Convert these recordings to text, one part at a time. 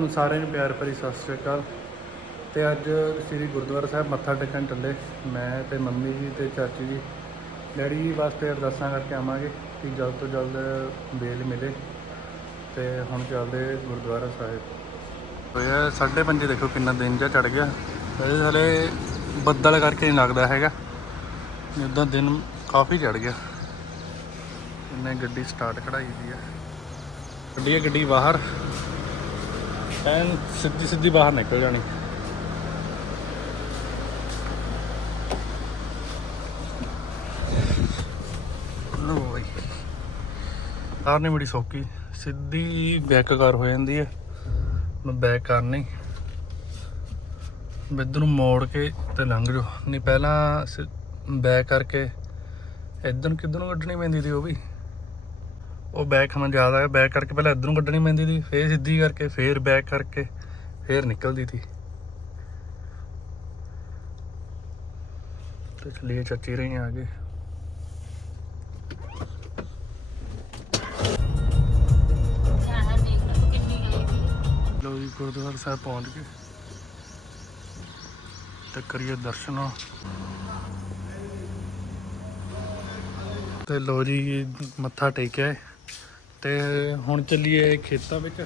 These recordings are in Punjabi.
ਤੁਹਾਨੂੰ ਸਾਰਿਆਂ ਨੂੰ ਪਿਆਰ ਭਰੀ ਸਤਿ ਸ਼੍ਰੀ ਅਕਾਲ। ਤੇ ਅੱਜ ਸ੍ਰੀ ਗੁਰਦੁਆਰਾ ਸਾਹਿਬ ਮੱਥਾ ਟੇਕਣ ਚੱਲੇ। ਮੈਂ ਤੇ ਮੰਮੀ ਜੀ ਤੇ ਚਾਚੀ ਜੀ। ਡੈਡੀ ਜੀ ਵਾਸਤੇ ਅਰਦਾਸਾਂ ਕਰਕੇ ਆਵਾਂਗੇ ਕਿ ਜਲਦ ਤੋਂ ਜਲਦ ਬੇਲ ਮਿਲੇ ਤੇ ਹੁਣ ਚੱਲਦੇ ਗੁਰਦੁਆਰਾ ਸਾਹਿਬ। ਹੋਇਆ 5:30 ਦੇਖੋ ਕਿੰਨਾ ਦਿਨ ਜਿਹਾ ਚੜ ਗਿਆ। ਇਹ ਹਲੇ ਬੱਦਲ ਕਰਕੇ ਨਹੀਂ ਲੱਗਦਾ ਹੈਗਾ। ਉਦਾਂ ਦਿਨ ਕਾਫੀ ਚੜ ਗਿਆ। ਇਹਨੇ ਗੱਡੀ ਸਟਾਰਟ ਖੜਾਈ ਦੀ ਹੈ। ਗੱਡੀ ਹੈ ਗੱਡੀ ਬਾਹਰ। ਐਨ ਸਿੱਧੀ ਸਿੱਧੀ ਬਾਹਰ ਨਿਕਲ ਜਾਣੀ। ਲੋ ਬਈ। ਕਾਰ ਨਹੀਂ ਬੜੀ ਸੌਕੀ ਸਿੱਧੀ ਬੈਕ ਕਾਰ ਹੋ ਜਾਂਦੀ ਹੈ। ਮੈਂ ਬੈਕ ਕਰਨੀ ਬਿੱਦ ਨੂੰ ਮੋੜ ਕੇ ਤੇ ਲੰਘ ਜਾਓ। ਨਹੀਂ, ਪਹਿਲਾਂ ਬੈਕ ਕਰਕੇ ਇੱਧਰ ਨੂੰ ਕਿੱਧਰ ਨੂੰ ਕੱਢਣੀ ਪੈਂਦੀ ਸੀ ਉਹ ਵੀ? ਉਹ ਬੈਕ ਹਮਨ ਜ਼ਿਆਦਾ ਹੈ ਬੈਕ ਕਰਕੇ ਪਹਿਲਾਂ ਇੱਧਰ ਕੱਢਣੀ ਪੈਂਦੀ ਸੀ, ਫੇਰ ਸਿੱਧੀ ਕਰਕੇ, ਫੇਰ ਬੈਕ ਕਰਕੇ, ਫੇਰ ਨਿਕਲਦੀ ਸੀ। ਤੇ ਚਲਿਏ ਚੱਚੀ ਰਹੀ ਆਗੇ ਲੋ ਜੀ, ਗੁਰਦੁਆਰਾ ਸਾਹਿਬ ਪਹੁੰਚ ਗਏ। ਤੇ ਕਰੀਏ ਦਰਸ਼ਨ। ਤੇ ਲੋ ਜੀ, ਮੱਥਾ ਟੇਕਿਆ ਤੇ ਹੁਣ ਚੱਲੀਏ ਖੇਤਾਂ ਵਿੱਚ।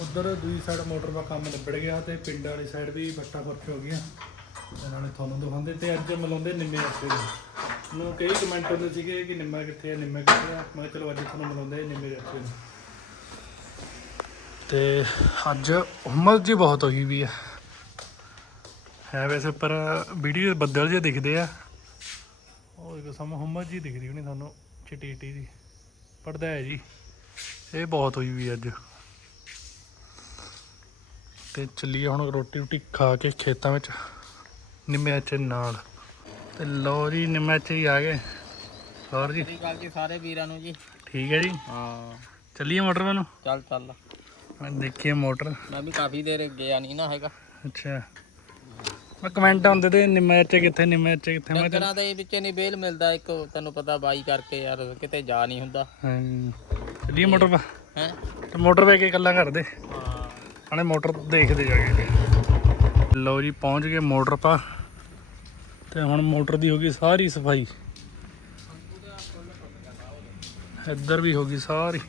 ਉਧਰ ਦੂਜੀ ਸਾਈਡ ਮੋਟਰ ਦਾ ਕੰਮ ਨਿਬੜ ਗਿਆ ਤੇ ਪਿੰਡ ਵਾਲੀ ਸਾਈਡ ਵੀ ਵੱਟਾ ਫ਼ਰਕ ਹੋ ਗਿਆ ਇਹਨਾਂ ਨੇ ਤੁਹਾਨੂੰ ਦਿਖਾਉਂਦੇ ਤੇ ਅੱਜ ਮਿਲਾਉਂਦੇ ਨਿੰਮੇ ਰਸਤੇ ਦੇ। ਨੂੰ ਕਈ ਕਮੈਂਟ ਹੁੰਦੇ ਸੀਗੇ ਕਿ ਨਿੰਮਾ ਕਿੱਥੇ ਹੈ ਨਿੰਮਾ ਕਿੱਥੇ ਹੈ ਮੈਂ ਚਲੋ ਅੱਜ ਤੁਹਾਨੂੰ ਮਿਲਾਉਂਦੇ ਨਿੰਮੇ ਰਸਤੇ ਨੂੰ। ਤੇ ਅੱਜ ਹੁਮਸ ਜੀ ਬਹੁਤ ਹੋਈ ਵੀ ਹੈ ਹੈ ਵੈਸੇ ਪਰ ਵੀਡੀਓ ਬੱਦਲ ਜਿਹੇ ਦਿਖਦੇ ਆ। ਉਹ ਇੱਕ ਸਮਾਂ ਹੁਮਸ ਜੀ ਦਿਖਦੀ ਹੋਣੀ ਤੁਹਾਨੂੰ ਚਿੱਟੀ ਚਿੱਟੀ ਦੀ ਪੜਦਾ ਹੈ ਜੀ। ਇਹ ਬਹੁਤ ਹੋਈ ਵੀ ਅੱਜ। ਤੇ ਚੱਲੀਏ ਹੁਣ ਰੋਟੀ ਰੋਟੀ ਖਾ ਕੇ ਖੇਤਾਂ ਵਿੱਚ ਨਿੰਮੇ ਅੱਛੇ ਨਾਲ। ਤੇ ਲੋ ਜੀ ਨਿੰਮੇ ਅੱਛੇ ਹੀ ਆ ਗਏ। ਹੋਰ ਜੀ। ਸਤਿ ਗੱਲ ਜੀ ਸਾਰੇ ਵੀਰਾਂ ਨੂੰ ਜੀ। ਠੀਕ ਹੈ ਜੀ। ਹਾਂ। ਚੱਲੀਏ ਮੋਟਰ ਵੱਲੋਂ? ਚੱਲ ਚੱਲ। ਮੈਂ ਦੇਖੀਏ ਮੋਟਰ। ਮੈਂ ਵੀ ਕਾਫੀ ਦੇਰ ਗਿਆ ਨਹੀਂ ਨਾ ਹੈਗਾ। ਅੱਛਾ। ਕਮੈਂਟ ਆਉਂਦੇ ਤੇ ਨਿੰਮੇ ਅੱਛੇ ਕਿੱਥੇ ਨਿੰਮੇ ਅੱਛੇ ਕਿੱਥੇ? ਮੈਂ ਕਿਹਾ ਡੰਗਰਾਂ ਦੇ ਵਿੱਚ ਨਹੀਂ ਬੇਲ ਮਿਲਦਾ ਇੱਕ ਤੈਨੂੰ ਪਤਾ ਬਾਈ ਕਰਕੇ ਯਾਰ ਕਿਤੇ ਜਾ ਨਹੀਂ ਹੁੰਦਾ। ਹਾਂ। ਚੱਲੀਏ ਮੋਟਰ ਪਾ। ਹੈ? ਤੇ ਮੋਟਰ ਵੇ ਕੇ ਗੱਲਾਂ ਕਰਦੇ ਹਾਂ। ਹਣੇ ਮੋਟਰ ਦੇਖਦੇ ਜਾ ਕੇ। ਲਓ ਜੀ ਪਹੁੰਚ ਗਏ ਮੋਟਰ ਪਾ। ਤੇ ਹੁਣ ਮੋਟਰ ਦੀ ਹੋ ਗਈ ਸਾਰੀ ਸਫ਼ਾਈ। ਇੱਧਰ ਵੀ ਹੋ ਗਈ ਸਾਰੀ।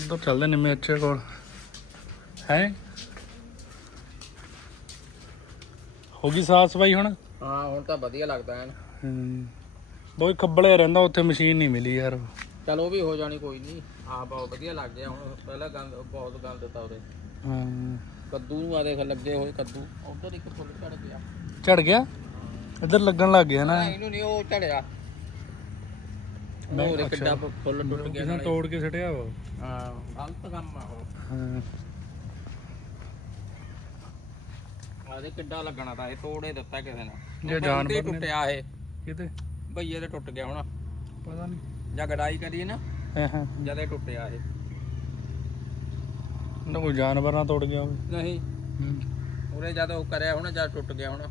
ਇੱਧਰ ਚੱਲਦੇ ਨਿੰਮੇ ਅੱਛੇ ਕੋਲ। ਹੈ? ਹੋ ਗਈ ਸਾਫ਼ ਸਫ਼ਾਈ ਹੁਣ? ਹਾਂ ਹੁਣ ਤਾਂ ਵਧੀਆ ਲੱਗਦਾ ਐਨ। ਹੂੰ। ਬਹੁਤ ਖੱਬਲੇ ਰਹਿੰਦਾ ਉੱਥੇ ਮਸ਼ੀਨ ਨਹੀਂ ਮਿਲੀ ਯਾਰ। ਚਲ ਉਹ ਵੀ ਹੋ ਜਾਣੀ ਕੋਈ ਨਹੀਂ। ਆ ਬਹੁਤ ਵਧੀਆ ਲੱਗ ਗਿਆ ਹੁਣ ਪਹਿਲਾਂ ਗੰਦ ਬਹੁਤ ਗੰਦ ਦਿੱਤਾ ਉਹਦੇ ਹਾਂ। ਕੱਦੂ ਨੂੰ ਆ ਦੇਖ ਲੱਗੇ ਹੋਏ ਕੱਦੂ। ਉਧਰ ਇੱਕ ਫੁੱਲ ਝੜ ਗਿਆ। ਝੜ ਗਿਆ? ਇੱਧਰ ਲੱਗਣ ਲੱਗ ਗਿਆ ਨਾ। ਇਹਨੂੰ ਨਹੀਂ ਉਹ ਝੜਿਆ। ਮੈਂ- ਕਿੱਡਾ ਫੁੱਲ ਟੁੱਟ ਗਿਆ ਨੇ। ਤੋੜ ਕੇ ਛੱਡਿਆ ਵਾ। ਹਾਂ ਗਲਤ ਕੰਮ ਆ ਉਹ। ਹਾਂ। ਆਦੇ ਕਿੱਡਾ ਲੱਗਣਾ ਤਾਂ ਇਹ ਤੋੜੇ ਦਿੱਤਾ ਕਿਸੇ ਨੇ। ਜੇ ਉਹ ਜਾਨਵਰ ਬੰਦੇ ਨੇ- ਟੁੱਟਿਆ ਇਹ। ਕਿਤੇ? ਭਈਏ ਦੇ ਟੁੱਟ ਗਿਆ ਹੁਣ। ਪਤਾ ਨਹੀਂ। ਜਾਂ ਗੜਾਈ ਕਰੀ ਨਾ ਹਾਂ ਹਾਂ। ਜਦ ਇਹ ਟੁੱਟਿਆ ਇਹ। ਨਾ ਕੋਈ ਜਾਨਵਰ ਨਾ ਤੋੜ ਗਿਆ ਹੋਵੇ। ਨਹੀਂ। ਹੂੰ। ਉਰੇ ਜਦ ਉਹ ਕਰਿਆ ਹੁਣ ਜਦ ਟੁੱਟ ਗਿਆ ਹੁਣ।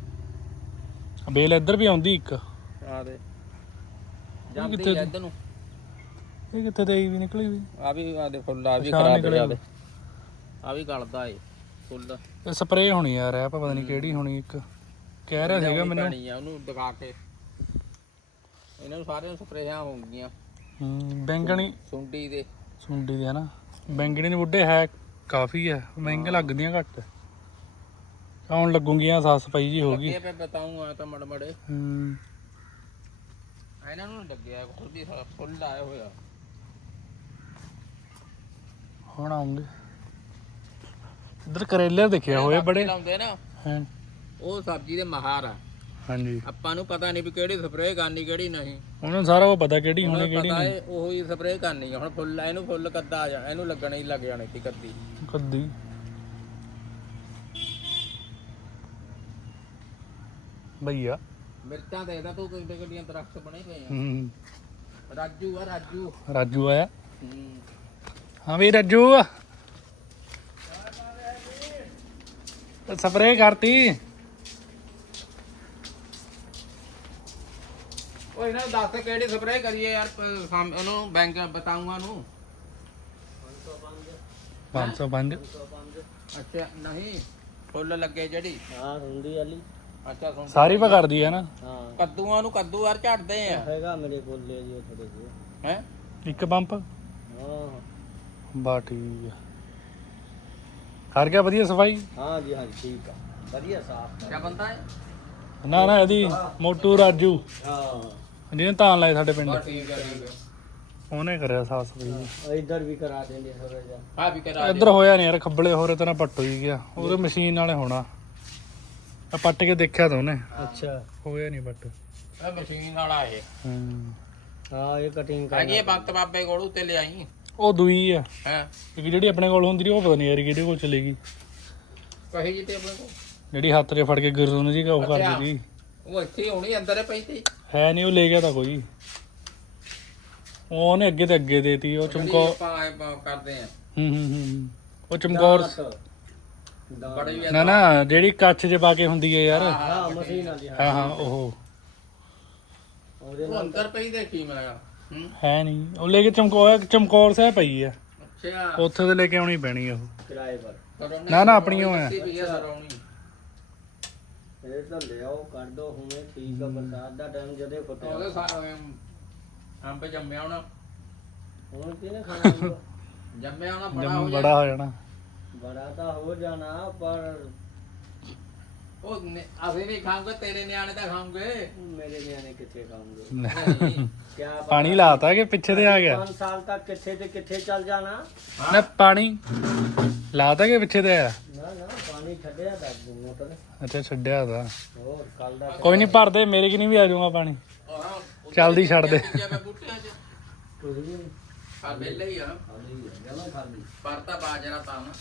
ਬੇਲ ਇੱਧਰ ਵੀ ਆਉਂਦੀ ਇੱਕ। ਆ ਦੇ। ਜਾਂਦੀ ਕਿੱਥੇ ਆ ਇੱਧਰ ਨੂੰ। ਇਹ ਕਿੱਥੇ ਤੇ ਵੀ ਨਿਕਲੀ ਵੀ ਆ ਵੀ ਆ ਦੇ ਫੁੱਲ ਆ ਵੀ ਖਰਾਬ ਹੋ ਦੇ। ਆ ਵੀ ਗਲਦਾ ਏ। ਫੁੱਲ। ਇਹ ਸਪਰੇਅ ਹੋਣੀ ਯਾਰ ਇਹ ਪਤਾ ਨਹੀਂ ਕਿਹੜੀ ਹੋਣੀ ਇੱਕ। ਕਹਿ ਰਿਹਾ ਸੀਗਾ ਮੈਨੂੰ। ਪੈਣੀ ਆ ਉਹਨੂੰ ਦਿਖਾ ਕੇ। ਇਹਨਾਂ ਨੂੰ ਸਾਰਿਆਂ ਨੂੰ ਸਪਰੇਆਂ ਹੋ ਗਈਆਂ ਹੂੰ ਬੈਂਗਣੀ। ਸੁੰਡੀ ਦੇ। ਸੁੰਡੀ ਦੇ ਹਨਾ। ਬੈਂਗਣੀ ਦੇ ਬੁੱਢੇ ਹੈ ਕਾਫੀ ਹੈ। ਮਹਿੰਗੇ ਲੱਗਦੀਆਂ ਘੱਟ। ਆਉਣ ਲੱਗੂਗੀਆਂ ਸਾਫ਼ ਸਫ਼ਾਈ ਜੀ ਹੋ ਗਈ ਲੱਗੇ ਪਏ ਬਤਾਉਂ ਆ ਤਾਂ ਮੜਮੜੇ। ਹੂੰ। ਇਹਨਾਂ ਨੂੰ ਨੀ ਲੱਗਿਆ ਖੁਦ ਹੀ ਫੁੱਲ ਆਇਆ ਹੋਇਆ। ਹੁਣ ਆਉਂਗੇ। ਇੱਧਰ ਕਰੇਲੇ ਦੇਖਿਆ ਹੋਏ ਬੜੇ। ਲਾਉਂਦੇ ਨਾ ਹਾਂ। ਉਹ ਸਬਜ਼ੀ ਦੇ ਮਹਾਰ ਆ। ਹਾਂਜੀ। ਆਪਾਂ ਨੂੰ ਪਤਾ ਨਹੀਂ ਵੀ ਕਿਹੜੀ ਸਪਰੇਅ ਕਰਨੀ ਕਿਹੜੀ ਨਹੀਂ। ਉਹਨਾਂ ਸਾਰਾ ਉਹ ਪਤਾ ਕਿਹੜੀ ਹੋਣੀ ਕਿਹੜੀ ਪਤਾ ਨਹੀਂ। ਹੈ ਉਹੀ ਸਪਰੇਅ ਕਰਨੀ ਆ। ਹੁਣ ਫੁੱਲ ਇਹਨੂੰ ਫੁੱਲ ਕੱਦਾ ਆ ਜਾ ਇਹਨੂੰ ਲੱਗਣਾ ਹੀ ਲੱਗ ਜਾਣੀ ਸੀ ਕੱਦੀ। ਕੱਦੀ। ਭਈਆ ਮਿਰਚਾਂ ਦੇ ਇਹਦਾ ਤੂੰ ਕਿੱਡੇ ਕਿੱਡੀਆਂ ਦਰਖਤ ਬਣੇ ਪਏ ਆ। ਹੂੰ। ਰਾਜੂ ਆ ਰਾਜੂ। ਰਾਜੂ ਆਇਆ? ਹੂੰ। ਹਾਂ ਵੀ ਰਾਜੂ ਸਪਰੇਅ ਕਰਤੀ। ਉਹ ਇਹਨਾਂ ਨੂੰ ਦੱਸ ਕਿਹੜੀ ਸਪਰੇਅ ਕਰੀਏ ਯਾਰ ਪ- ਸਾਮ- ਉਹਨੂੰ ਬੈਂਕ ਬਤਾਉਂਗਾ ਨੂੰ। 505 ਅੱਛਾ ਨਹੀਂ ਫੁੱਲ ਲੱਗੇ ਜਿਹੜੀ। ਹਾਂ ਹੁੰਦੀ ਵਾਲੀ। ਅੱਛਾ ਸੁਣ। ਸਾਰੀ ਪਾ ਕਰਦੀ ਹੈ ਨਾ। ਹਾਂ। ਕੱਦੂਆਂ ਨੂੰ ਕੱਦੂ ਵਾਰ ਝੜਦੇ ਆ। ਹੈਗਾ ਮੇਰੇ ਕੋਲ ਲੈ ਜਿਓ ਥੋੜੇ ਜਿਹੇ। ਹੈ? ਇੱਕ ਪੰਪ? ਹਾਂ। ਬਾ ਠੀਕ ਆ। ਕਰ ਗਿਆ ਵਧੀਆ ਸਫ਼ਾਈ? ਹਾਂ ਜੀ ਹਾਂ ਠੀਕ ਆ। ਵਧੀਆ ਸਾਫ਼ ਕਿਆ ਬੰਦਾ ਹੈ? ਨਾ ਨਾ ਇਹਦੀ ਮੋਟੂ ਰਾਜੂ। ਹਾਂ। ਜਿਹਨੇ ਤਾਂ ਲਾਏ ਸਾਡੇ ਪਿੰਡ। ਬਸ ਠੀਕ ਹੈ ਠੀਕ ਹੈ ਉਹਨੇ ਕਰਿਆ ਸਾਫ਼ ਸਫ਼ਾਈ। ਇਧਰ ਵੀ ਕਰਾ ਦੇਂਦੇ ਥੋੜਾ ਜਿਹਾ। ਆ ਵੀ ਕਰਾ ਇੱਧਰ ਹੋਇਆ ਨਹੀਂ ਯਾਰ ਖੱਬਲੇ ਹੋਰੇ ਤਰ੍ਹਾਂ ਪੱਟ ਹੋਈ ਗਿਆ। ਉਹਦੇ ਮਸ਼ੀਨ ਨਾਲੇ ਹੋਣਾ। ਆ ਪੱਟ ਕੇ ਦੇਖਿਆ ਤਾਂ ਉਹਨੇ। ਅੱਛਾ। ਹੋਇਆ ਨਹੀਂ ਪੱਟ। ਇਹ ਮਸ਼ੀਨ ਵਾਲਾ ਇਹ। ਹੂੰ। ਹਾਂ ਇਹ ਕਟਿੰਗ ਕਰ ਹੈਗੀ ਵਕਤ ਬਾਬੇ ਕੋਲ ਉੱਤੇ ਲਿਆਈ। ਉਹ ਦੂਈ ਆ। ਹੈ? ਇੱਕ ਜਿਹੜੀ ਆਪਣੇ ਕੋਲ ਹੁੰਦੀ ਸੀ ਉਹ ਪਤਾ ਨਹੀਂ ਯਾਰ ਕਿਹਦੇ ਕੋਲ ਚਲੇਗੀ। ਕਹੀ ਜੀ ਤੇ ਆਪਣੇ ਕੋਲ। ਜਿਹੜੀ ਹੱਥ 'ਚ ਫੜ ਕੇ ਗੁਰਸੁਨ ਜੀ ਉਹ ਅੱਛਾ। ਕਰਦੀ ਸੀ ਉਹ ਇੱਥੇ ਹੀ ਹੋਣੀ ਅੰਦਰ ਹੀ ਪਈ ਤੀ ਹੈ ਨਹੀਂ ਉਹ ਲੈ ਗਿਆ ਤਾਂ ਕੋਈ। ਉਹ ਉਹਨੇ ਅੱਗੇ ਤੇ ਅੱਗੇ ਦੇਤੀ ਉਹ ਜਿਹੜੀ ਚਮਕੌਰ ਆਪਾਂ ਇਹ ਪ- ਕਰਦੇ ਆ। ਹੂੰ ਹੂੰ ਹੂੰ ਹੂੰ। ਉਹ ਚਮਕੌਰ ਬੜੇ ਵੀ ਨਾ ਨਾ ਜਿਹੜੀ ਕੱਚ 'ਚ ਪਾ ਕੇ ਹੁੰਦੀ ਹੈ ਯਾਰ। ਹਾਂ ਮਸ਼ੀਨ ਵਾਲੀ ਹਾਂ। ਹਾਂ ਹਾਂ ਉਹ। ਉਹਦੇ ਉਹ ਅੰਦਰ ਪਈ ਦੇਖੀ ਮੈਂ। ਹੂੰ ਹੈ ਨਹੀਂ। ਉਹ ਲੈ ਕੇ ਚਮਕੌਰ ਚਮਕੌਰ ਸਾਹਿਬ ਪਈ ਆ। ਅੱਛਾ। ਉੱਥੇ ਤੇ ਲੈ ਕੇ ਆਉਣੀ ਪੈਣੀ ਆ ਉਹ। ਕਿਰਾਏ ਪਰ। ਨਾ, ਨਾ, ਆਪਣੀ ਉਹ ਆ। ਇਹ ਤਾਂ ਲਿਆਓ ਕਰ ਦੋ ਹੁਣੇ ਠੀਕ ਆ ਬਰਸਾਤ ਦਾ ਟਾਈਮ ਜਦੇ ਉਹਦੇ ਫਟਿਆ ਸਾਰੇ ਅੰਬ ਜੰਮਿਆ ਹੋਣਾ। ਹੁਣ ਕਿਹਨੇ ਖਾਣਾ? ਜੰਮਿਆ ਹੋਣਾ ਬੜਾ ਜਮ ਹੋ ਬੜਾ ਜਾਣਾ। ਹੋ ਜਾਣਾ। ਬੜਾ ਤਾਂ ਹੋ ਜਾਣਾ ਪਰ ਉਹ ਨੇ- ਅਸੀਂ ਨਹੀਂ ਖਾਂਗੇ ਤੇਰੇ ਨਿਆਣੇ ਤਾਂ ਖਾਂਗੇ ਮੇਰੇ ਨਿਆਣੇ ਕਿੱਥੇ ਖਾਣਗੇ ਨਹੀਂ ਕਿਆ ਪਤਾ ਪਾਣੀ ਲਾਤਾ ਕਿ ਪਿੱਛੇ ਤੇ ਆ ਗਿਆ? 5 ਸਾਲ ਤੱਕ ਕਿੱਥੇ ਤੇ ਕਿੱਥੇ ਚੱਲ ਜਾਣਾ? ਨਾ ਪਾਣੀ। ਲਾਤਾ ਕਿ ਪਿੱਛੇ ਤੇ ਆ ਨਾ ਨਾ ਪਾਣੀ ਛੱਡਿਆ ਤਾਂ ਮੋਟਰ ਅੱਛਾ ਛੱਡਿਆ ਤਾਂ। ਹੋਰ ਕੱਲ ਦਾ ਕੋਈ ਨਹੀਂ ਭਰਦੇ ਮੇਰੇ ਕਿ ਨਹੀਂ ਵੀ ਆ ਜਾਊਗਾ ਪਾਣੀ। ਉਹ ਚੱਲਦੀ ਛੱਡ ਦੇ। ਜਿਵੇਂ ਬੂਟਿਆਂ 'ਚ। ਕੁਝ ਵੀ ਨਹੀਂ। ਆ ਵਿਹਲੇ ਹੀ ਆ। ਖਾਲੀ ਹੈ ਜਮਾ ਖਾਲੀ ਪਰਤਾ ਬਾਜਰਾ ਤਾਂ। ਨਾ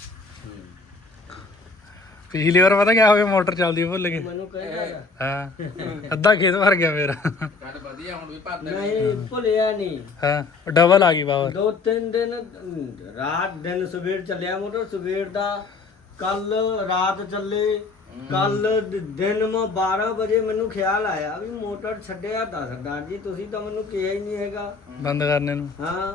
ਪਿਛਲੀ ਵਾਰ ਪਤਾ ਕਿਆ ਹੋਇਆ ਮੋਟਰ ਚੱਲਦੀ ਭੁੱਲ ਗਏ। ਮੈਨੂੰ ਕਹਿੰਦਾ। ਹਾਂ ਅੱਧਾ ਖੇਤ ਭਰ ਗਿਆ ਮੇਰਾ। ਗੱਲ ਵਧੀਆ ਹੁਣ ਵੀ ਭਰਦੇ ਨਹੀਂ ਭੁੱਲਿਆ ਨਹੀਂ ਹਾਂ ਡਬਲ ਆ ਗਈ ਪਾਵਰ ਦੋ ਤਿੰਨ ਦਿਨ ਅਮ, ਰਾਤ ਦਿਨ ਸਵੇਰ ਚੱਲਿਆ ਮੋਟਰ ਸਵੇਰ ਦਾ ਕੱਲ ਰਾਤ ਚੱਲੇ ਕੱਲ ਦਿਨ ਮਾ 12 ਵਜੇ ਮੈਨੂੰ ਖਿਆਲ ਆਇਆ ਵੀ ਮੋਟਰ ਛੱਡਿਆ ਤਾਂ ਸਰਦਾਰ ਜੀ ਤੁਸੀਂ ਤਾਂ ਮੈਨੂੰ ਕਿਹਾ ਹੀ ਨਹੀਂ ਹੈਗਾ। ਬੰਦ ਕਰਨੇ ਨੂੰ। ਹਾਂ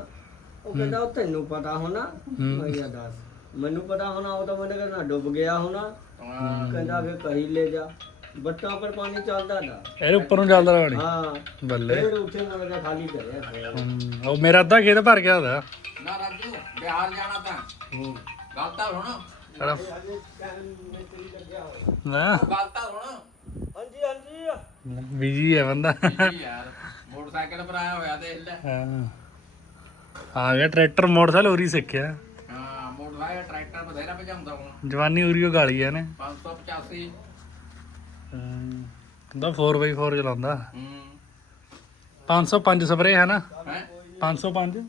ਉਹ ਕਹਿੰਦਾ ਉਹ ਤੈਨੂੰ ਪਤਾ ਹੋਣਾ। ਮੈਂ ਕਿਹਾ ਦੱਸ। ਮੈਨੂੰ ਪਤਾ ਹੋਣਾ ਉਹ ਤਾਂ ਮੈਨੂੰ ਕਹਿੰਦਾ ਡੁੱਬ ਗਿਆ ਹੋਣਾ। ਹਾਂ ਕਹਿੰਦਾ ਫਿਰ ਕਹੀ ਲੈ ਜਾ। ਬੱਟਾਂ ਪਰ ਪਾਣੀ ਚੱਲਦਾ ਦਾ ਇਹਦੇ ਉੱਪਰ ਨੂੰ ਚੱਲਦਾ ਪਾਣੀ? ਹਾਂ। ਬੱਲੇ। ਫਿਰ ਉੱਥੇ ਮੈਂ ਕਿਹਾ ਖਾਲੀ ਕਰਿਆ ਫਿਰ। ਹਮ, ਉਹ ਮੇਰਾ ਅੱਧਾ ਖੇਤ ਭਰ ਗਿਆ ਉਹਦਾ। ਨਾ ਰਾਜੂ ਬਿਹਾਰ ਜਾਣਾ ਤਾਂ। ਹੂੰ। ਗੱਲ ਤਾਂ ਸੁਣ। ਸਾਡਾ ਨਾ ਗੱਲ ਤਾਂ ਸੁਣ। ਹਾਂਜੀ ਹਾਂਜੀ। ਬਿਜ਼ੀ ਹੈ ਬੰਦਾ। ਕੀ ਯਾਰ ਮੋਟਰਸਾਈਕਲ ਪਰ ਆਇਆ ਹੋਇਆ ਦੇਖ ਲੈ ਹਾਂ। ਆ ਗਿਆ ਟਰੈਕਟਰ ਮੋਟਰਸਾਈਕਲ ਉਰੀ ਸਿੱਖਿਆ। ਹਾਂ ਟਰੈਕਟਰ ਬਥੇਰਾ ਭਜਾਉਂਦਾ ਹੁਣ। ਜਵਾਨੀ ਉਰੀ ਉਹ ਗਾਲੀ ਆ ਨੇ 585 ਕਹਿੰਦਾ 4x4 ਚਲਾਉਂਦਾ। ਹੂੰ। 505 ਸਪਰੇ ਹੈ ਨਾ? ਹੈ? 505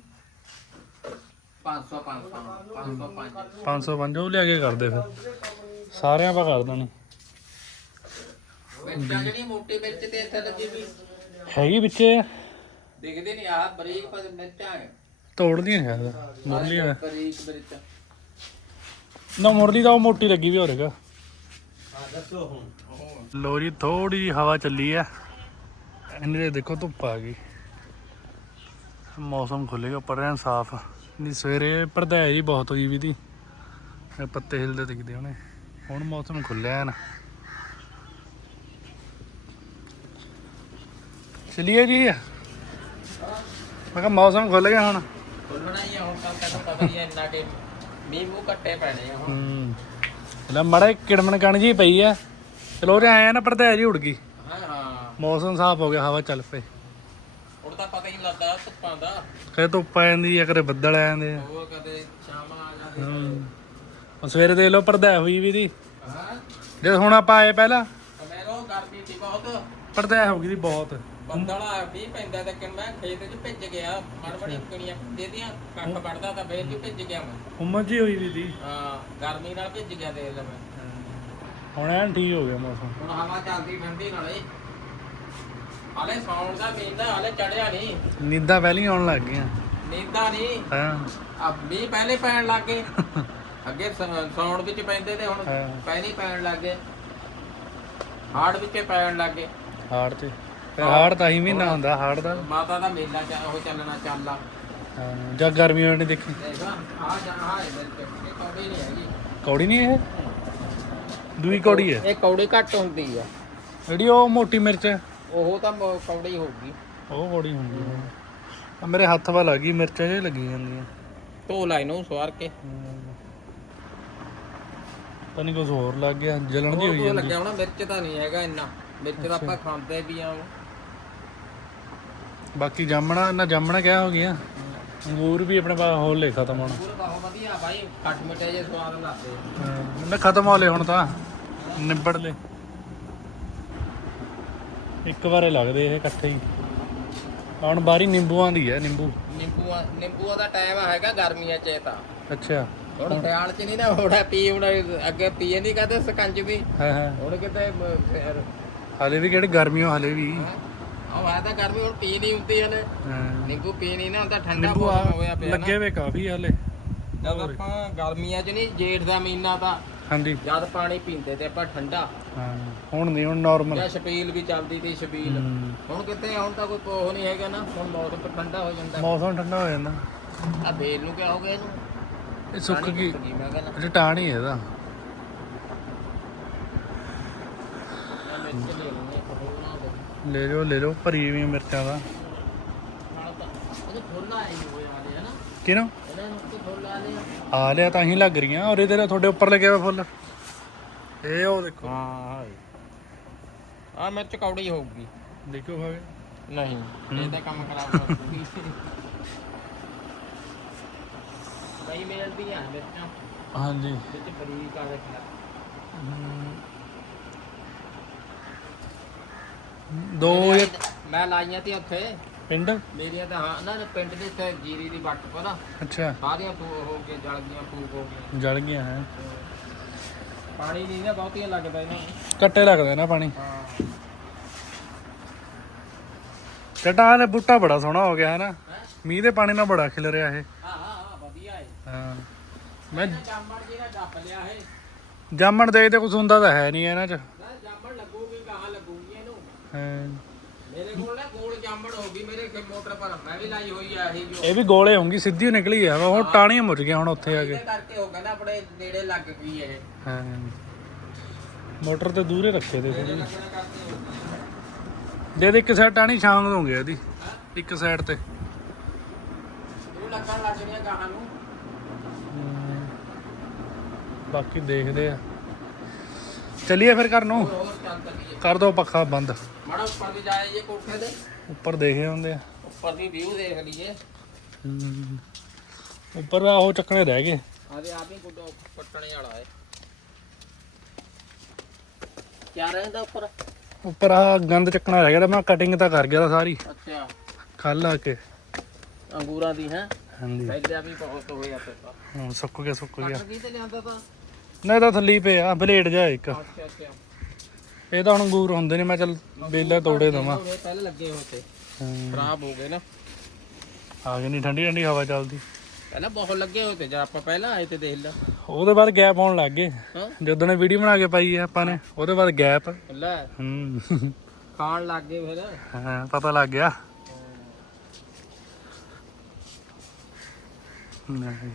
500 500 505 505 ਉਹ ਲਿਆ ਕੇ ਕਰਦੇ ਫਿਰ। ਸਾਰਿਆਂ ਪਾ ਕਰ ਦੇਣੀ। ਮਿਰਚਾਂ ਜਿਹੜੀ ਮੋਟੀ ਮਿਰਚ ਤੇ ਇੱਥੇ ਲੱਗੀ ਵੀ ਹੈਗੀ ਵਿੱਚੇ? ਦਿਖਦੇ ਨਹੀਂ ਆਹ ਬਰੀਕ ਪਰ ਮਿਰਚਾਂ। ਤੋੜਦੀਆਂ ਨਹੀਂ ਸ਼ਾਇਦ ਮੁਰਲੀ ਬਰੀਕ ਮਿਰਚ। ਨਾ ਮੁਰਲੀ ਤਾਂ ਉਹ ਮੋਟੀ ਲੱਗੀ ਵੀ ਹੋਰੇਗਾ ਹਾਂ ਦੱਸੋ ਹੁਣ ਉਹ ਲੋ ਜੀ ਥੋੜੀ ਜਿਹੀ ਹਵਾ ਚੱਲੀ ਆ। ਇਹਨੇ ਦੇਖੋ ਧੁੱਪ ਆ ਗਈ। ਮੌਸਮ ਖੁੱਲੇਗਾ ਪਰ ਐਨ ਸਾਫ਼। ਨਹੀਂ ਸਵੇਰੇ ਪਰਦਾਈ ਜੀ ਬਹੁਤ ਹੋਈ ਵੀ ਦੀ ਪੱਤੇ ਹਿਲਦੇ ਦਿਖਦੇ ਹੋਣੇ। ਹੁਣ ਮੌਸਮ ਖੁੱਲਿਆ ਐਨ। ਚਲਿਏ ਜੀ। ਮੈਂ ਕਿਹਾ ਮੌਸਮ ਖੁੱਲ ਗਿਆ ਹੁਣ। ਖੁੱਲਣਾ ਹੀ ਆ ਹੁਣ ਤਾਂ ਪਤਾ ਹੀ ਹੈ ਇੰਨਾ ਕਿ ਮੀਂਹ ਮੂੰਹ ਕੱਟੇ ਪੈਣੇ ਆ ਹੁਣ। ਹੂੰ। ਲੈ ਮੜਾ ਕਿੜਮਣ ਕਣ ਜੀ ਪਈ ਆ। ਚਲੋ ਤੇ ਆਏ ਆ ਨਾ ਪਰਦਾਈ ਜੀ ਉੜ ਗਈ। ਹਾਂ ਹਾਂ। ਮੌਸਮ ਸਾਫ਼ ਹੋ ਗਿਆ ਹਵਾ ਚੱਲ ਪਈ। ਹੁਣ ਤਾਂ ਪਤਾ ਹੀ ਨਹੀਂ ਲੱਗਦਾ ਧੁੱਪਾਂ ਦਾ। ਕਦੇ ਧੁੱਪ ਆ ਜਾਂਦੀ ਆ ਕਦੇ ਬੱਦਲ ਆ ਜਾਂਦੇ ਆ। ਉਹ ਕਦੇ ਸ਼ਾਮਾਂ ਆ ਜਾਂਦੇ ਹੂੰ। ਉਹ ਸਵੇਰੇ ਦੇਖ ਲਓ ਪਰਦਾ ਹੋਈ ਵੀ ਦੀ। ਹਾਂ? ਜਦ ਹੁਣ ਆਪਾਂ ਆਏ ਪਹਿਲਾਂ। ਮੇਰੋ ਗਰਮੀ ਸੀ ਬਹੁਤ। ਪਰਦਾ ਹੋ ਗਈ ਦੀ ਬਹੁਤ। ਬੱਦਲ ਵੀ ਪੈਂਦਾ ਤੇ ਕਿ ਮੈਂ ਖੇਤ 'ਚ ਭਿੱਜ ਗਿਆ ਮੜਮੜੀ ਕਣੀਆਂ ਦੇਦੀਆਂ ਕੱਟ ਵੜਦਾ ਤਾਂ ਫੇਰ ਵੀ ਭਿੱਜ ਗਿਆ ਮੈਂ। ਉਮਰ ਜੀ ਹੋਈ ਵੀ ਦੀ ਹਾਂ ਗਰਮੀ ਨਾਲ ਭਿੱਜ ਗਿਆ ਦੇਖ ਲੈ ਮੈਂ। ਹੁਣ ਐਨ ਠੀਕ ਹੋ ਗਿਆ ਮੌਸਮ। ਹੁਣ ਹਵਾ ਚੱਲਦੀ ਠੰਡੀ ਨਾਲੇ। ਹਾਲੇ ਸੌਣ ਦਾ ਮਹੀਨਾ ਹਾਲੇ ਚੜਿਆ ਨਹੀਂ ਨੀਂਦਾਂ ਪਹਿਲਾਂ ਆਉਣ ਲੱਗ ਗਈਆਂ। ਨੀਂਦਾਂ ਨਹੀਂ ਹਾਂ। ਆ ਮੀਂਹ ਪਹਿਲੇ ਪੈਣ ਲੱਗ ਗਏ। ਅੱਗੇ ਸ- ਸੌਣ ਵਿੱਚ ਪੈਂਦੇ ਤੇ ਹੁਣ ਹਾਂ। ਪਹਿਲੀ ਪੈਣ ਲੱਗ ਗਏ। ਹਾੜ ਵਿੱਚ ਪੈਣ ਲੱਗ ਗਏ। ਹਾੜ ਤੇ। ਫਿਰ ਹਾੜ ਤਾਂ ਹੀ ਮਹੀਨਾ ਹੁੰਦਾ ਹਾੜ ਦਾ। ਮਾਤਾ ਦਾ ਮੇਲਾ ਚ ਉਹ ਚੱਲਣਾ ਚੱਲਾ। ਹਾਂ, ਜਾਂ ਗਰਮੀਆਂ ਨੇ ਦੇਖੀ। ਦੇਖ ਆ ਜਾ ਆ ਇਧਰ ਇਹ ਕੌੜੀ ਨਹੀਂ ਹੈਗੀ। ਕੌੜੀ ਨਹੀਂ ਇਹ? ਦੂਈ ਕੌੜੀ ਹੈ। ਇਹ ਕੌੜੀ ਘੱਟ ਹੁੰਦੀ ਆ। ਜਿਹੜੀ ਉਹ ਮੋਟੀ ਮਿਰਚ ਹੈ। ਉਹ ਤਾਂ ਮ- ਕੌੜੀ ਹੋਊਗੀ। ਉਹ ਕੌੜੀ ਹੁੰਦੀ ਹੈ। ਆ ਮੇਰੇ ਹੱਥ ਵੱਲ ਆ ਗਈ ਮਿਰਚਾਂ ਜੇ ਲੱਗੀ ਜਾਂਦੀਆਂ। ਧੋ ਲੈ ਇਹਨੂੰ ਸਵਾਰ ਕੇ। ਤਾਂ ਨਹੀਂ ਕੁਝ ਹੋਰ ਲੱਗ ਗਿਆ ਜਲਣ ਦੀ ਹੋਈ ਉਹ ਜਾਂਦੀ ਲੱਗਿਆ ਹੋਣਾ ਮਿਰਚ ਤਾਂ ਨਹੀਂ ਹੈਗਾ ਇੰਨਾ। ਮਿਰਚ ਤਾਂ ਆਪਾਂ ਖਾਂਦੇ ਵੀ ਆ ਬਾਕੀ ਜਾਮਣਾ ਨਾ ਜਾਮਣਾ ਕਿਆ ਹੋ ਗਿਆ ਅੰਗੂਰ ਵੀ ਆਪਣੇ ਪਾਸ ਹੋਰ ਲੈ ਖਤਮ ਹੋਣਾ। ਪੂਰਾ ਬਹੁਤ ਵਧੀਆ ਬਾਈ ਖੱਟ ਮਿੱਠੇ ਜੇ ਸਵਾਦ ਲੱਗਦੇ ਹਾਂ, ਨਾ ਖਤਮ ਹੋ ਹੁਣ ਤਾਂ ਨਿਬੜ ਲਏ ਇੱਕ ਵਾਰੇ ਲੱਗਦੇ ਇਹ ਇਕੱਠੇ ਹੀ। ਹੁਣ ਬਾਰੀ ਨਿੰਬੂਆਂ ਦੀ ਹੈ ਨਿੰਬੂ। ਨਿੰਬੂ ਨਿੰਬੂਆਂ ਦਾ ਟਾਈਮ ਹੈਗਾ ਗਰਮੀਆਂ 'ਚ ਇਹ ਤਾਂ। ਅੱਛਾ। ਹੁਣ ਸਿਆਲ 'ਚ ਨਹੀਂ ਨਾ ਹੋੜਾ ਪੀ ਹੁਣ ਅੱਗੇ ਪੀਏ ਨਹੀਂ ਕਹਦੇ ਸਕੰਜ ਵੀ। ਹਾਂ ਹਾਂ। ਹੁਣ ਕਿਤੇ ਮ- ਫਿਰ ਹਲੇ ਵੀ ਕਿਹੜੇ ਗਰਮੀਆਂ ਹਲੇ ਵੀ। ਹੈਂ। ਉਹ ਆ ਤਾਂ ਗਰਮੀ ਹੁਣ ਪੀ ਨਹੀਂ ਹੁੰਦੀ ਹਲੇ ਹਾਂ। ਨਿੰਬੂ ਪੀ ਨਹੀਂ ਨਾ ਹੁੰਦਾ ਠੰਡਾ ਨਿੰਬੂ ਆ ਮੌਸਮ ਹੋਇਆ ਪਿਆ ਨਾ। ਲੱਗੇ ਵੇ ਕਾਫੀ ਹਲੇ। ਜਦ ਆਪਾਂ ਗਰਮੀਆਂ 'ਚ ਨਹੀਂ ਜੇਠ ਦਾ ਮਹੀਨਾ ਤਾਂ ਹਾਂਜੀ। ਜਦ ਪਾਣੀ ਪੀਂਦੇ ਤੇ ਆਪਾਂ ਠੰਡਾ। ਹਾਂ ਹੁਣ ਨਹੀਂ ਹੁਣ ਨਾਰਮਲ ਜਾਂ ਛਬੀਲ ਵੀ ਚੱਲਦੀ ਤੀ ਛਬੀਲ ਹੁਣ ਕਿਤੇ ਹੁਣ ਤਾਂ ਕੋਈ ਕੋਹ ਨਹੀਂ ਹੈਗਾ ਨਾ ਹੁਣ ਮੌਸਮ ਠੰਡਾ ਹੋ ਜਾਂਦਾ। ਮੌਸਮ ਠੰਡਾ ਹੋ ਜਾਂਦਾ। ਆ ਬੇਲ ਨੂੰ ਕਿਆ ਹੋ ਗਿਆ ਇਹਨੂੰ? ਇਹ ਸੁੱਕ ਪਾਣੀ ਗਈ। ਮੈਂ ਕਹਿੰਦਾ ਇਹ ਟਾਣ ਹੀ ਇਹਦਾ। ਮੈਂ ਮਿਰਚ ਲੈ ਲੂੰਗਾ ਇੱਕ ਹੋਰ ਨਾ ਹੋਵੇ। ਲੈ ਲਓ ਲੈ ਲਓ ਭਰੀ ਵੀ ਮਿਰਚਾਂ ਦਾ। ਨਾਲ ਤਾਂ ਉਹਦੇ ਫੁੱਲ ਆਏ ਹੀ ਹੋਏ ਆਲੇ ਹਨਾ ਕਿਨੂੰ ਇਹਨਾਂ ਨੂੰ ਤੇ ਫੁੱਲ ਆਲੇ ਆ ਆ ਲਿਆ ਤਾਂ ਹੀ ਲੱਗ ਰਹੀਆਂ ਔਰ ਇਹਦੇ ਨਾਲ ਤੁਹਾਡੇ ਉੱਪਰ ਲੱਗਿਆ ਹੋਇਆ ਫੁੱਲ। ਇਹ ਉਹ ਦੇਖੋ। ਹਾਂ ਆ ਮਿਰਚ ਕੌੜੀ ਹੋਊਗੀ। ਦੇਖੋ ਭਾਵੇਂ। ਨਹੀਂ ਇਹਦਾ ਕੰਮ ਖਰਾਬ ਕਰ ਦੂਗੀ ਕਈ ਮਿਲਦੀਆਂ ਮਿਰਚਾਂ। ਹਾਂਜੀ। ਵਿੱਚ ਬਰੀਕ ਆ ਰੱਖਿਆ ਦੋ ਜਾਂ ਮੈਂ ਲਾਈਆਂ ਤੇ ਉੱਥੇ। ਪਿੰਡ? ਮੇਰੀਆਂ ਤਾਂ ਹਾਂ ਨਾ ਪਿੰਡ ਦੇ ਉੱਤੇ ਜੀਰੀ ਦੀ ਵੱਟ ਪਤਾ ਅੱਛਾ। ਸਾਰੀਆਂ ਫੂ ਹੋ ਕੇ ਜਲ ਗਈਆਂ ਫੂਕ ਹੋ ਗਈਆਂ। ਜਲ ਗਿਆ ਹੈ। ਪਾਣੀ ਨਹੀਂ ਨਾ ਬਹੁਤੀਆਂ ਲੱਗਦਾ ਇਹਨਾਂ ਨੂੰ। ਕੱਟੇ ਲੱਗਦਾ ਨਾ ਪਾਣੀ। ਹਾਂ। ਚਟਾ ਨੇ ਬੂਟਾ ਬੜਾ ਸੋਹਣਾ ਹੋ ਗਿਆ ਹੈ ਨਾ। ਮੀਂਹ ਦੇ ਪਾਣੀ ਨਾਲ ਬੜਾ ਖਿਲ ਰਿਹਾ ਇਹ। ਹਾਂ ਹਾਂ ਵਧੀਆ ਹੈ ਹਾਂ। ਮੈਂ ਜਾਮਣ ਜਿਹੜਾ ਡੱਪ ਲਿਆ ਹੈ ਜਾਮਣ ਦੇ ਤੇ ਕੁਝ ਹੁੰਦਾ ਤਾਂ ਹੈ ਨਹੀਂ ਇਹਨਾਂ ਚ ਨਾ ਜਾਮਣ ਲੱਗੂਗੀ ਕਹਾਂ ਲੱਗੂਗੀ ਇਹਨੂੰ ਹਾਂ। ਮੇਰੇ ਕੋਲ ਨਾ ਗੋਲ ਜਾਮਣ ਹੋ ਗਈ ਮੇਰੇ ਕੋਲ ਮੋਟਰ ਪਰ ਮੈਂ ਵੀ ਲਾਈ ਹੋਈ ਆ ਇਹ ਜੋ। ਇਹ ਵੀ ਗੋਲੇ ਹੋਣਗੀ ਸਿੱਧੀ ਓ ਨਿਕਲੀ ਆ। ਹੁਣ ਟਾਣੀਆਂ ਮੁੱਝ ਗਿਆ ਹੁਣ ਉੱਥੇ ਆ ਕੇ। ਇਹਦੇ ਕਰਕੇ ਹੋ ਗਿਆ ਨਾ ਆਪਣੇ ਨੇੜੇ ਲੱਗ ਗਈ ਇਹ। ਹਾਂ। ਮੋਟਰ ਤੇ ਦੂਰੇ ਰੱਖੇ ਤੇ ਥੋੜੀ ਲੱਗਣਾ ਕਰਕੇ ਹੋ ਗਿਆ ਦੇ ਦੇ ਇੱਕ ਸਾਈਡ ਟਾਣੀ ਛਾਂਗ ਦੋਗੇ ਇਹਦੀ। ਇੱਕ ਸਾਈਡ ਤੇ। ਉਹ ਲੱਗਣ ਲੱਗ ਜਣੀਆਂ ਗਾਹਾਂ ਨੂੰ। ਬਾਕੀ ਦੇਖਦੇ ਆ। ਚੱਲੀਏ ਫਿਰ ਘਰ ਨੂੰ। ਹੋਰ ਹੋਰ ਚੱਲ ਚੱਲੀਏ। ਕਰ ਦੋ ਪੱਖਾ ਬੰਦ। ਮਾੜਾ ਉੱਪਰ ਵੀ ਜਾਏ ਇਹ ਕੋਠੇ ਦੇ ਉੱਪਰ ਦੇਖੇ ਹੁੰਦੇ ਆ। ਉੱਪਰ ਦੀ ਵਿਊ ਦੇਖ ਲਈਏ। ਹਮ। ਉੱਪਰ ਆ ਉਹ ਚੱਕਣੇ ਰਹਿ ਗਏ। ਆਦੇ ਆਪ ਹੀ ਗੁੱਡੋ ਪੱਟਣੇ ਵਾਲਾ ਹੈ। ਕਿਆ ਰਹਿੰਦਾ ਉੱਪਰ? ਉੱਪਰ ਆ ਗੰਦ ਚੱਕਣਾ ਰਹਿ ਗਿਆ ਤਾਂ ਮੈਂ ਕਟਿੰਗ ਤਾਂ ਕਰ ਗਿਆ ਤਾਂ ਸਾਰੀ। ਅੱਛਾ। ਕੱਲ ਆ ਕੇ। ਅੰਗੂਰਾਂ ਦੀ ਹੈ? ਹਾਂਜੀ। ਪਹਿਲੇ ਵੀ ਬਹੁਤ ਹੋਇਆ ਤੇ ਤਾਂ ਹੁਣ ਸੁੱਕ ਗਿਆ ਸੁੱਕ ਗਿਆ। ਕੱਟ ਕੀ ਤੇ ਲਿਆਂਦਾ ਥੱਲੀ ਪਿਆ ਬਲੇਡ ਜਾ ਇੱਕ। ਅੱਛਾ ਅੱਛਾ। ਇਹ ਤਾਂ ਹੁਣ ਅੰਗੂਰ ਹੁੰਦੇ ਨੇ ਮੈਂ ਚੱਲ ਬੇਲਾ ਤੋੜੇ ਦਵਾਂ। ਪਹਿਲੇ ਲੱਗੇ ਹੋਏ ਤੇ। ਖਰਾਬ ਹੋ ਗਏ ਨਾ। ਆ ਗਈ ਨਹੀਂ ਠੰਡੀ ਠੰਡੀ ਹਵਾ ਚੱਲਦੀ। ਪਹਿਲਾਂ ਬਹੁਤ ਲੱਗੇ ਹੋਏ ਤੇ ਜਦ ਆਪਾਂ ਪਹਿਲਾਂ ਆਏ ਤੇ ਦੇਖ ਲੈ। ਉਹਦੇ ਬਾਅਦ ਗੈਪ ਆਉਣ ਲੱਗ ਗਏ। ਹਾਂ। ਜਦੋਂ ਨੇ ਵੀਡੀਓ ਬਣਾ ਕੇ ਪਾਈ ਆ ਆਪਾਂ ਨੇ ਉਹਦੇ ਬਾਅਦ ਗੈਪ ਲੈ। ਹੂੰ। ਖਾਣ ਲੱਗ ਗਏ ਫਿਰ। ਹਾਂ ਪਤਾ ਲੱਗ ਗਿਆ। ਨਹੀਂ।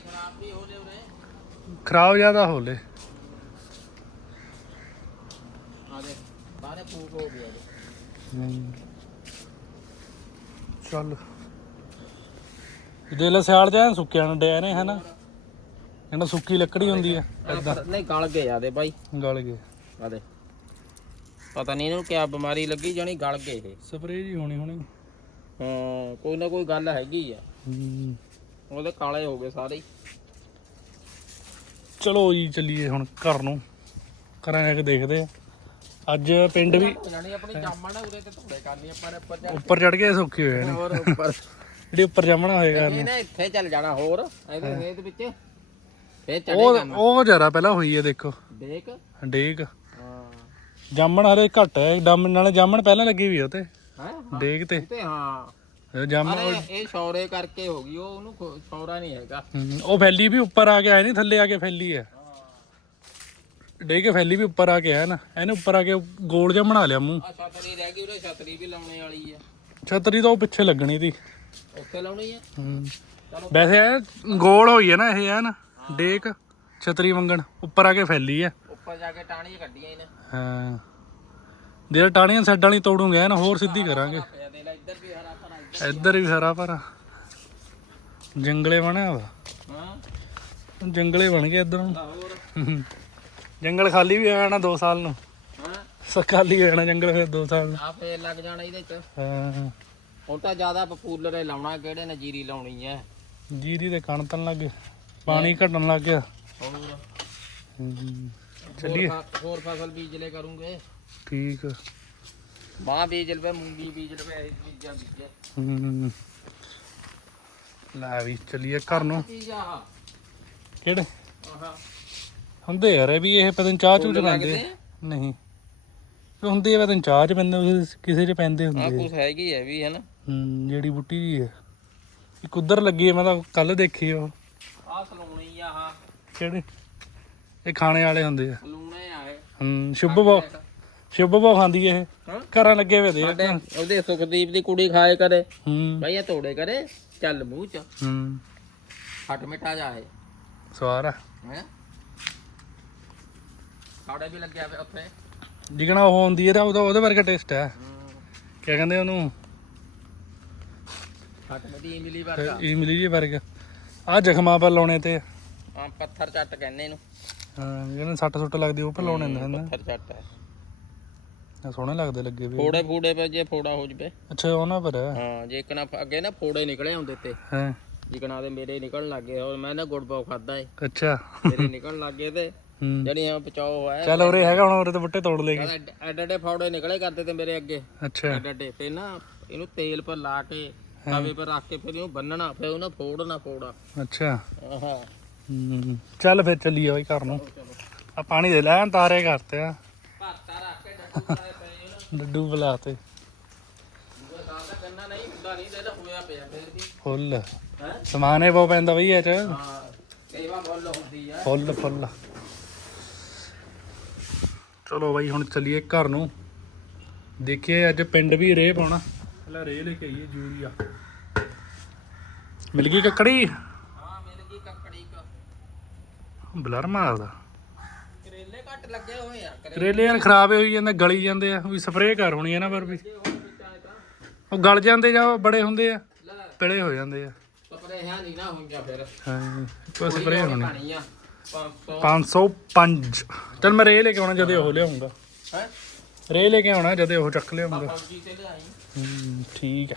ਖਰਾਬ ਵੀ ਹੋ ਜ਼ਿਆਦਾ ਹੋ ਲੇ ਫੂਕ ਹੋ। ਚੱਲ ਲੈ ਸਿਆਲ ਜਾਂ ਸੁੱਕਿਆ ਨਾ ਡਿਆ ਨੇ ਹਨਾ? ਇਹਨਾਂ ਸੁੱਕੀ ਲੱਕੜੀ ਹੁੰਦੀ ਆ ਪਰ- ਨਹੀਂ ਗਲ ਗਏ ਆਦੇ ਬਾਈ। ਗਲ ਗਏ। ਆਦੇ ਪਤਾ ਨਹੀਂ ਇਹਨੂੰ ਕਿਆ ਬਿਮਾਰੀ ਲੱਗੀ ਜਾਣੀ ਗਲ ਗਏ ਇਹ। ਸਪਰੇਅ ਜੀ ਹੋਣੀ ਹੋਣੀ। ਹਾਂ ਕੋਈ ਨਾ ਕੋਈ ਗੱਲ ਹੈਗੀ ਆ। ਹੂੰ। ਉਹਦੇ ਕਾਲੇ ਹੋ ਗਏ ਸਾਰੇ। ਚਲੋ ਜੀ ਚੱਲੀਏ ਹੁਣ ਘਰ ਨੂੰ। ਜਾ ਕੇ ਦੇਖਦੇ ਆ। ਅੱਜ ਪਿੰਡ ਵੀ ਜਾਣੀ ਆਪਣੀ ਜਾਮਣ ਆ ਉਰੇ ਤੇ ਧੋੜੇ ਕਰਨੀ ਆਪਾਂ ਨੇ ਉੱਪਰ ਜਾ ਉੱਪਰ ਚੜ ਕੇ ਸੁੱਕੇ ਹੋਏ ਨੇ ਹੋਰ ਉੱਪਰ। ਜਿਹੜੀ ਉੱਪਰ ਜਾਮਣਾ ਹੋਏਗਾ ਇਹ ਨਾ ਇੱਥੇ ਚੱਲ ਜਾਣਾ ਹੋਰ ਇਹਦੇ ਖੇਤ ਵਿੱਚ। ਫੇਰ ਚੜੇ ਉਹ ਜਾਣਾ। ਉਹ ਜਰਾ ਪਹਿਲਾਂ ਹੋਈ ਹੈ ਦੇਖੋ। ਦੇਖ ਡੇਕ। ਹਾਂ। ਜਾਮਣ ਹਰੇ ਘੱਟ ਹੈ ਡੰਮ ਨਾਲੇ ਜਾਮਣ ਪਹਿਲਾਂ ਲੱਗੀ ਵੀ ਆ ਤੇ ਹੈ? ਡੇਕ ਤੇ। ਤੇ ਹਾਂ। ਇਹ ਜਾਮਣ ਅਰੇ ਇਹ ਸ਼ੌਰੇ ਕਰਕੇ ਹੋ ਗਈ ਉਹ ਉਹਨੂੰ ਖੋ- ਸ਼ੌਰਾ ਨਹੀਂ ਹੈਗਾ। ਹਮ, ਉਹ ਫੈਲੀ ਵੀ ਉੱਪਰ ਆ ਕੇ ਆਏ ਨਹੀਂ ਥੱਲੇ ਆ ਕੇ ਫੈਲੀ ਹੈ ਡੇ ਕੇ ਫੈਲੀ ਵੀ ਉੱਪਰ ਆ ਕੇ ਆਇਆ ਨਾ। ਇਹਨੇ ਉੱਪਰ ਆ ਕੇ ਗੋਲ ਜਿਹਾ ਬਣਾ ਲਿਆ ਮੂੰਹ। ਆ ਛਤਰੀ ਰਹਿ ਗਈ ਉਹਦੇ ਛਤਰੀ ਵੀ ਲਾਉਣੇ ਵਾਲੀ ਆ। ਛਤਰੀ ਤਾਂ ਉਹ ਪਿੱਛੇ ਲੱਗਣੀ ਸੀ। ਉੱਥੇ ਲਾਉਣੀ ਆ? ਹੂੰ। ਚਲੋ। ਵੈਸੇ ਇਹ ਗੋਲ ਹੋਈ ਹੈ ਨਾ ਇਹ ਹੈ ਨਾ ਡੇਕ ਛਤਰੀ ਵੰਗਣ ਉੱਪਰ ਆ ਕੇ ਫੈਲੀ ਹੈ ਉੱਪਰ ਜਾ ਕੇ ਟਾਣੀਆਂ ਕੱਢੀਆਂ ਇਹਨੇ। ਹਾਂ। ਦੇ ਟਾਣੀਆਂ ਸਾਈਡਾਂ ਵਾਲੀ ਤੋੜੂਗੇ ਨਾ ਹੋਰ ਸਿੱਧੀ ਕਰਾਂਗੇ। ਇੱਧਰ ਵੀ ਹਰਾ ਭਰਾ ਜੰਗਲੇ ਬਣਿਆ ਵਾ। ਹਾਂ। ਜੰਗਲੇ ਬਣ ਗਏ ਇੱਧਰ ਨੂੰ। ਜੰਗਲ ਖਾਲੀ ਵੀ ਹੋ ਜਾਣਾ 2 ਸਾਲ ਨੂੰ। ਹਾਂ। ਸ ਖਾਲੀ ਹੋ ਜਾਣਾ ਜੰਗਲ ਫਿਰ 2 ਸਾਲ ਨੂੰ। ਆ ਫੇਰ ਲੱਗ ਜਾਣਾ ਇਹਦੇ ਚ। ਹਾਂ। ਹੁਣ ਤਾਂ ਜ਼ਿਆਦਾ ਪਪੂਲਰ ਹੀ ਲਾਉਣਾ ਕਿਹੜੇ ਨੇ ਜੀਰੀ ਲਾਉਣੀ ਹੈ ਜੀਰੀ ਦੇ ਕਣ ਤਨ ਲੱਗੇ ਪਾਣੀ ਘਟਣ ਲੱਗ ਗਿਆ। ਹੋਰ। ਹਮ, ਚੱਲੀਏ। ਹੋਰ ਫਸਲ ਬੀਜ ਲੈ ਕਰੂੰਗੇ। ਠੀਕ। ਆ। ਮਾਂ ਬੀਜ ਲਵੇ ਮੂੰਗੀ ਬੀਜ ਲਵੇ ਇਹ ਬੀਜਾਂ ਬੀਜੇ। ਹਮ। ਲੈ ਵੀ ਚੱਲੀਏ ਘਰ ਨੂੰ। ਕਿਹੜੇ? ਆਹਾ। ਹੁੰਦੇ ਯਾਰ ਇਹ ਵੀ ਇਹ ਪਤਾ ਨੀ ਚਾਹ ਚ ਲੱਗਦੇ? ਨਹੀਂ। ਹੁੰਦੇ ਆ ਪਤਾ ਨੀ ਚਾਹ ਚ ਪੈਂਦੇ ਕਿਸੇ ਚ ਪੈਂਦੇ ਹੁੰਦੇ ਆ। ਕੁਛ ਹੈਗੀ ਹੈ ਵੀ ਹੈ ਨਾ। ਹਮ ਜਿਹੜੀ ਬੁੱਟੀ ਜੀ ਹੈ ਇੱਕ ਉਧਰ ਲੱਗੀ ਹੈ ਮੈਂ ਤਾਂ ਕੱਲ ਦੇਖੀ ਉਹ। ਆ ਸਲੂਣੀ ਆ ਆਹ। ਕਿਹੜੇ? ਇਹ ਖਾਣੇ ਵਾਲੇ ਹੁੰਦੇ ਆ। ਸਲੂਣੇ ਆ ਇਹ। ਹਮ ਸ਼ੁਭ ਬੋ ਸ਼ੁਭ ਬੋ ਖਾਂਦੀ ਹੈ ਇਹ। ਹਾਂ। ਘਰਾਂ ਲੱਗੇ ਹੋਏ ਦੇ ਉਹਦੇ ਸੁਖਦੀਪ ਦੀ ਕੁੜੀ ਖਾਏ ਕਰੇ ਭਈਆ ਤੋੜੇ ਕਰੇ ਚੱਲ ਮੂੰਹ ਚ। ਹਮ ਖੱਟ ਮਿੱਠਾ ਜਾਏ ਸਵਾਰ ਹੈ? ਸਾਡੇ ਵੀ ਲੱਗਿਆ ਪਿਆ ਉੱਥੇ। ਜਿਗਣਾ ਉਹ ਹੁੰਦੀ ਹੈ ਤਾਂ ਉਹਦਾ ਉਹਦੇ ਵਰਗਾ ਟੇਸਟ ਹੈ। ਕੀ ਕਹਿੰਦੇ ਉਹਨੂੰ? ਮਿੱਠੀ ਇਮਲੀ ਵਰਗਾ। ਇਮਲੀ ਜੀ ਵਰਗਾ। ਆ ਜ਼ਖਮਾਂ ਪਰ ਲਾਉਣੇ ਤੇ। ਆ ਪੱਥਰ ਚੱਟ ਕਹਿੰਦੇ ਇਹਨੂੰ। ਹਾਂ ਜਿਹਨੇ ਸੱਟ ਸੁੱਟ ਲੱਗਦੀ ਉਹ ਪਰ ਲਾਉਣੇ ਹੁੰਦੇ ਨੇ ਪੱਥਰ ਚੱਟ ਹੈ। ਸੋਹਣੇ ਲੱਗਦੇ ਲੱਗੇ ਵੀ। ਫੋੜੇ ਫੂੜੇ ਪੇ ਜੇ ਫੋੜਾ ਹੋ ਜਵੇ। ਅੱਛਾ ਉਹਨਾਂ ਪਰ। ਹੈ ਹਾਂ ਜੇ ਇੱਕ ਨਾ ਅੱਗੇ ਨਾ ਫੋੜੇ ਨਿਕਲੇ ਹੁੰਦੇ ਤੇ। ਹੈਂ, ਜਿਕਣਾ ਦੇ ਮੇਰੇ ਨਿਕਲਣ ਲੱਗੇ ਔਰ ਮੈਂ ਨਾ ਗੁੜ ਪਾਉ ਖਾਦਾ ਏ। ਅੱਛਾ। ਮੇਰੇ ਨਿਕਲਣ ਲੱਗੇ ਤੇ ਹੂੰ। ਜਿਹੜੀਆਂ ਬਚਾਓ ਹੋਇਆ ਚੱਲ ਉਰੇ ਹੈਗਾ ਹੁਣ ਉਰੇ ਤੇ ਬੁੱਟੇ ਤੋੜ ਲੇਗੇ ਐਡ ਐਡੇ ਫੋੜੇ ਨਿਕਲੇ ਕਰਦੇ ਤੇ ਮੇਰੇ ਅੱਗੇ। ਅੱਛਾ। ਐਡ ਐਡੇ ਤੇ ਨਾ ਇਹਨੂੰ ਤੇਲ ਪਰ ਲਾ ਕੇ ਤਵੇ ਪਰ ਰੱਖ ਕੇ ਫਿਰ ਇਹਨੂੰ ਬੰਨਣਾ ਫਿਰ ਉਹਨੂੰ ਫੋੜਨਾ ਫੋੜਾ। ਅੱਛਾ। ਆਹਾ। ਹੂੰ। ਚੱਲ ਫਿਰ ਚੱਲੀਏ ਬਾਈ ਘਰ ਨੂੰ। ਆ ਪਾਣੀ ਦੇ ਲੈਣ ਤਾਰੇ ਕਰਤੇ ਆ। ਭਰਤਾ ਰੱਖ ਕੇ ਡੱਡੂ ਪਏ ਬੁਲਾਤੇ ਫੁੱਲ। ਹੈ? ਸਮਾਨੇ ਬਹੁ ਪੈਂਦਾ ਬਈ ਇਹ ਚ। ਹਾਂ ਕਈ ਵਾਰ ਮੁੱਲ ਹੁੰਦੀ ਆ। ਫੁੱਲ ਫੁੱਲ। ਚਲੋ ਬਾਈ ਹੁਣ ਚੱਲੀਏ ਘਰ ਨੂੰ। ਦੇਖੀਏ ਅੱਜ ਪਿੰਡ ਵੀ ਰੇਹ ਪਾਉਣਾ। ਪਹਿਲਾਂ ਰੇਹ ਲੈ ਕੇ ਆਈਏ ਯੂਰੀਆ। ਮਿਲ ਗਈ ਕੱਕੜੀ? ਹਾਂ ਮਿਲ ਗਈ ਕੱਕੜੀ ਕ ਬਲਰ ਮਾਰਦਾ। ਕਰੇਲੇ ਘੱਟ ਲੱਗੇ ਹੋਏ ਆ ਕਰੇਲੇ ਯਾਰ ਖਰਾਬ ਹੋਈ ਜਾਂਦੇ ਗਲੀ ਜਾਂਦੇ ਆ ਵੀ ਸਪਰੇਅ ਕਰ ਹੋਣੀ ਇਹਨਾਂ ਪਰ ਵੀ। ਉਹ ਗਲ ਜਾਂਦੇ ਜਾਂ ਬੜੇ ਹੁੰਦੇ ਆ ਪਿਲੇ ਹੋ ਜਾਂਦੇ ਆ। ਸਪਰੇ ਹੈ ਨਹੀਂ ਨਾ ਹੋਈਆਂ ਫਿਰ। ਹਾਂ ਕੋਈ ਸਪਰੇਅ ਹੋਣੀ। ਪਾਣੀ ਆ। 500 505 ਚਲ ਮੈਂ ਰੇਹ ਲੈ ਕੇ ਆਉਣਾ ਜਦੇ ਉਹ ਲਿਆਉਂਗਾ। ਹੈ? ਰੇਹ ਲੈ ਕੇ ਆਉਣਾ ਜਦੇ ਉਹ ਚੱਕ ਲਿਆਉਂਗਾ ਹੂੰ, ਠੀਕ ਆ।